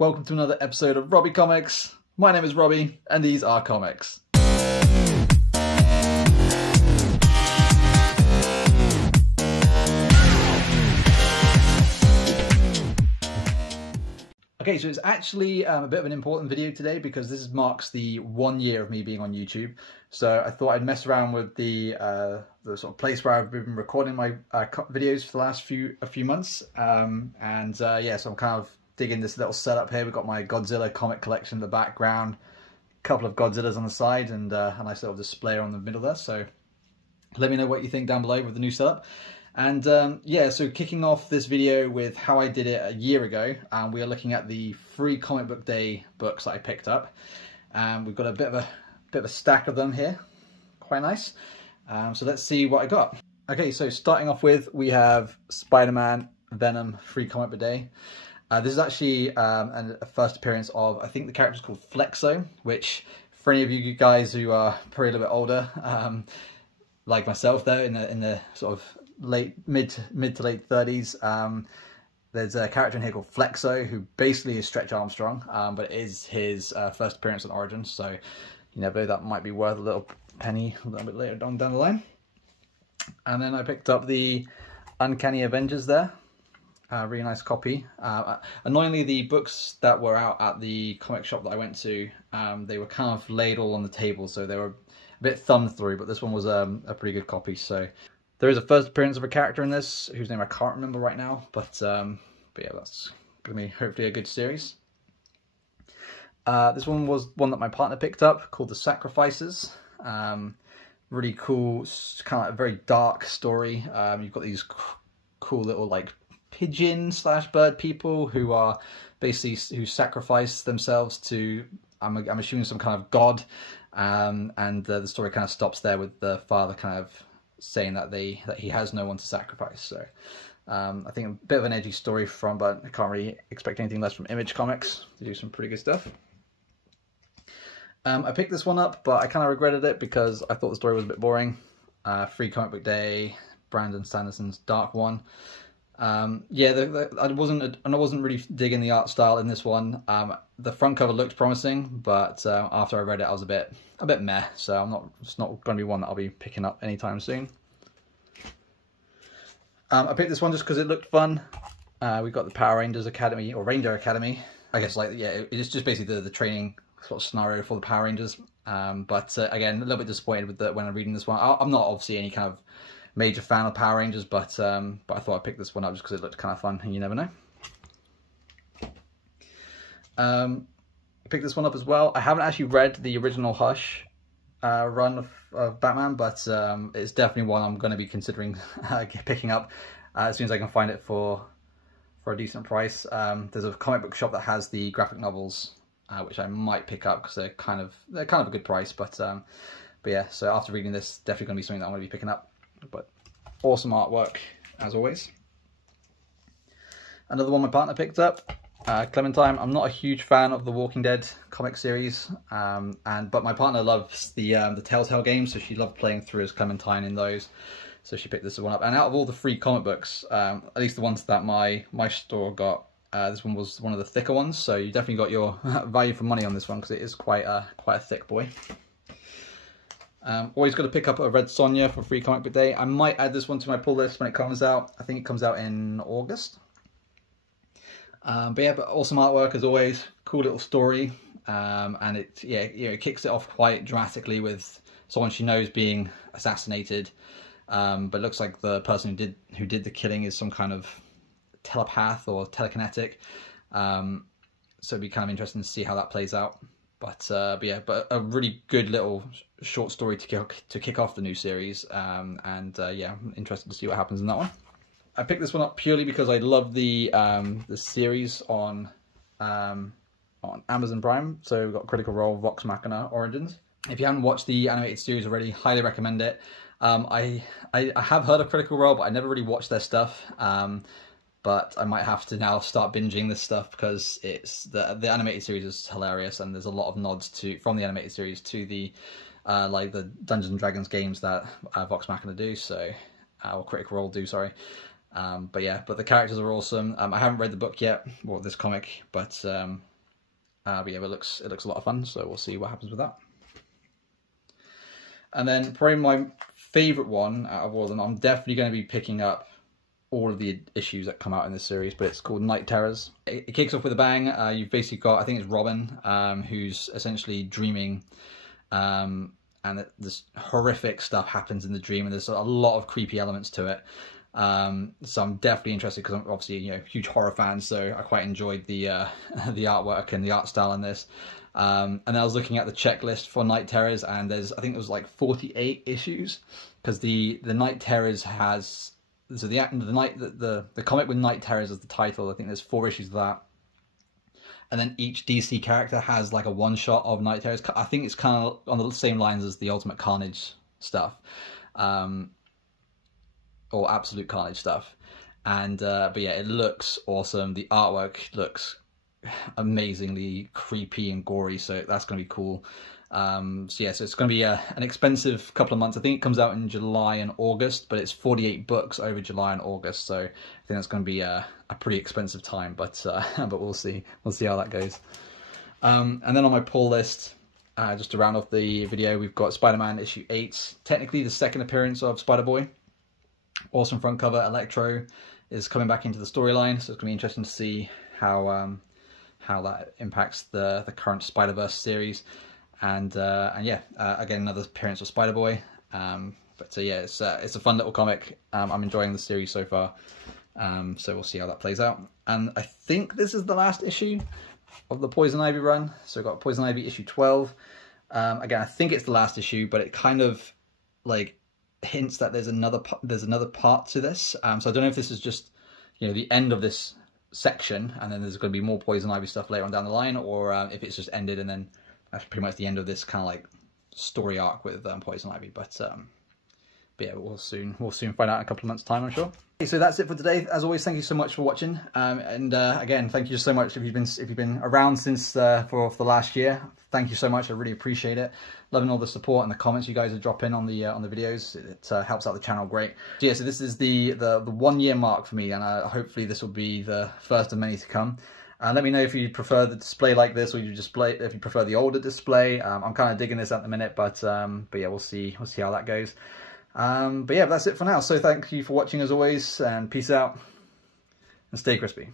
Welcome to another episode of Robbie Comics. My name is Robbie, and these are comics. Okay, so it's actually a bit of an important video today because this marks the 1 year of me being on YouTube. So I thought I'd mess around with the sort of place where I've been recording my videos for the last few months. Yeah, so I'm kind of digging this little setup here. We've got my Godzilla comic collection in the background, a couple of Godzillas on the side, and a nice little display on the middle there. So let me know what you think down below with the new setup. And yeah, so kicking off this video with how I did it a year ago, we are looking at the free comic book day books that I picked up. We've got a bit of a stack of them here, quite nice. So let's see what I got. Okay, so starting off with, we have Spider-Man Venom free comic book day. This is actually a first appearance of, I think the character's called Flexo, which for any of you guys who are probably a little bit older, like myself though, in the sort of mid to late 30s, there's a character in here called Flexo, who basically is Stretch Armstrong, but it is his first appearance on Origins, so you never know, that might be worth a little penny a little bit later down the line. And then I picked up the Uncanny Avengers there. Really nice copy. Annoyingly, the books that were out at the comic shop that I went to, they were kind of laid all on the table, so they were a bit thumbed through, but this one was a pretty good copy. So there is a first appearance of a character in this, whose name I can't remember right now, but yeah, that's going to be hopefully a good series. This one was one that my partner picked up, called The Sacrifices. Really cool, kind of a very dark story. You've got these cool little like pigeon / bird people who are basically who sacrifice themselves to I'm assuming some kind of god, and the story kind of stops there with the father kind of saying that he has no one to sacrifice. So I think a bit of an edgy story but I can't really expect anything less from Image Comics. They do some pretty good stuff. I picked this one up, but I kind of regretted it because I thought the story was a bit boring. Free comic book day, Brandon Sanderson's Dark One. Yeah, I wasn't really digging the art style in this one. The front cover looked promising, but after I read it, I was a bit meh. So it's not going to be one that I'll be picking up anytime soon. I picked this one just because it looked fun. We got the Power Rangers Academy, or Ranger Academy. I guess, like, yeah, it's just basically the training sort of scenario for the Power Rangers. Again, a little bit disappointed with when I'm reading this one. I'm not obviously any kind of major fan of Power Rangers, but I thought I'd pick this one up just because it looked kind of fun, and you never know. I picked this one up as well. I haven't actually read the original Hush run of Batman, but it's definitely one I'm going to be considering picking up as soon as I can find it for a decent price. There's a comic book shop that has the graphic novels, which I might pick up because they're kind of a good price. But yeah, so after reading this, definitely going to be something that I'm going to be picking up. But awesome artwork as always. Another one my partner picked up, Clementine. I'm not a huge fan of the Walking Dead comic series, but my partner loves the Telltale games, so she loved playing through as Clementine in those. So she picked this one up. And out of all the free comic books, at least the ones that my store got, this one was one of the thicker ones. So you definitely got your value for money on this one because it is quite a thick boy. Always got to pick up a Red Sonja for free comic book day. I might add this one to my pull list when it comes out. I think it comes out in August. But yeah, awesome artwork as always. Cool little story, and it kicks it off quite dramatically with someone she knows being assassinated. But it looks like the person who did the killing is some kind of telepath or telekinetic. So it'd be kind of interesting to see how that plays out. But yeah, but a really good little short story to kick off the new series, yeah, I'm interested to see what happens in that one. I picked this one up purely because I love the series on Amazon Prime. So we've got Critical Role, Vox Machina, Origins. If you haven't watched the animated series already, highly recommend it. I have heard of Critical Role, but I never really watched their stuff. But I might have to now start binging this stuff because it's the animated series is hilarious, and there's a lot of nods from the animated series to the like the Dungeons and Dragons games that Vox Machina do, so or Critical Role do, sorry. But yeah, but the characters are awesome. I haven't read the book yet, or this comic, but But yeah, it looks a lot of fun, so we'll see what happens with that. And then probably my favourite one out of all of them, I'm definitely going to be picking up all of the issues that come out in this series, but it's called Night Terrors. It kicks off with a bang. You've basically got, I think it's Robin, who's essentially dreaming, and this horrific stuff happens in the dream, and there's a lot of creepy elements to it. So I'm definitely interested because I'm obviously, you know, huge horror fan, so I quite enjoyed the the artwork and the art style in this. And then I was looking at the checklist for Night Terrors, and I think it was like 48 issues, because the Night Terrors has, so the comic with Night Terrors as the title. I think there's 4 issues of that, and then each DC character has like a one shot of Night Terrors. I think it's kind of on the same lines as the Ultimate Carnage stuff, or Absolute Carnage stuff. And but yeah, it looks awesome. The artwork looks amazingly creepy and gory, so that's going to be cool. So yeah, so it's going to be an expensive couple of months. I think it comes out in July and August, but it's 48 books over July and August, so I think that's going to be a pretty expensive time, but we'll see how that goes. And then on my pull list, just to round off the video, we've got Spider-Man issue 8, technically the second appearance of Spider-Boy. Awesome front cover. Electro is coming back into the storyline, so it's going to be interesting to see how that impacts the current Spider-Verse series. And yeah, again, another appearance of Spider-Boy. But yeah, it's a fun little comic. I'm enjoying the series so far. So we'll see how that plays out. And I think this is the last issue of the Poison Ivy run. So we've got Poison Ivy issue 12. Again, I think it's the last issue, but it kind of like hints that there's another part to this. So I don't know if this is just, you know, the end of this section, and then there's going to be more Poison Ivy stuff later on down the line, or if it's just ended and then that's pretty much the end of this kind of like story arc with Poison Ivy. But yeah, we'll soon find out in a couple of months' time, I'm sure. Okay, so that's it for today. As always, thank you so much for watching, and again, thank you so much if you've been around since for the last year. Thank you so much. I really appreciate it. Loving all the support and the comments you guys are dropping on the videos. It helps out the channel great. So yeah, so this is the 1 year mark for me, and hopefully this will be the first of many to come. Let me know if you prefer the display like this, or if you prefer the older display. I'm kind of digging this at the minute, but yeah, we'll see how that goes. But yeah, that's it for now. So thank you for watching as always, and peace out, and stay crispy.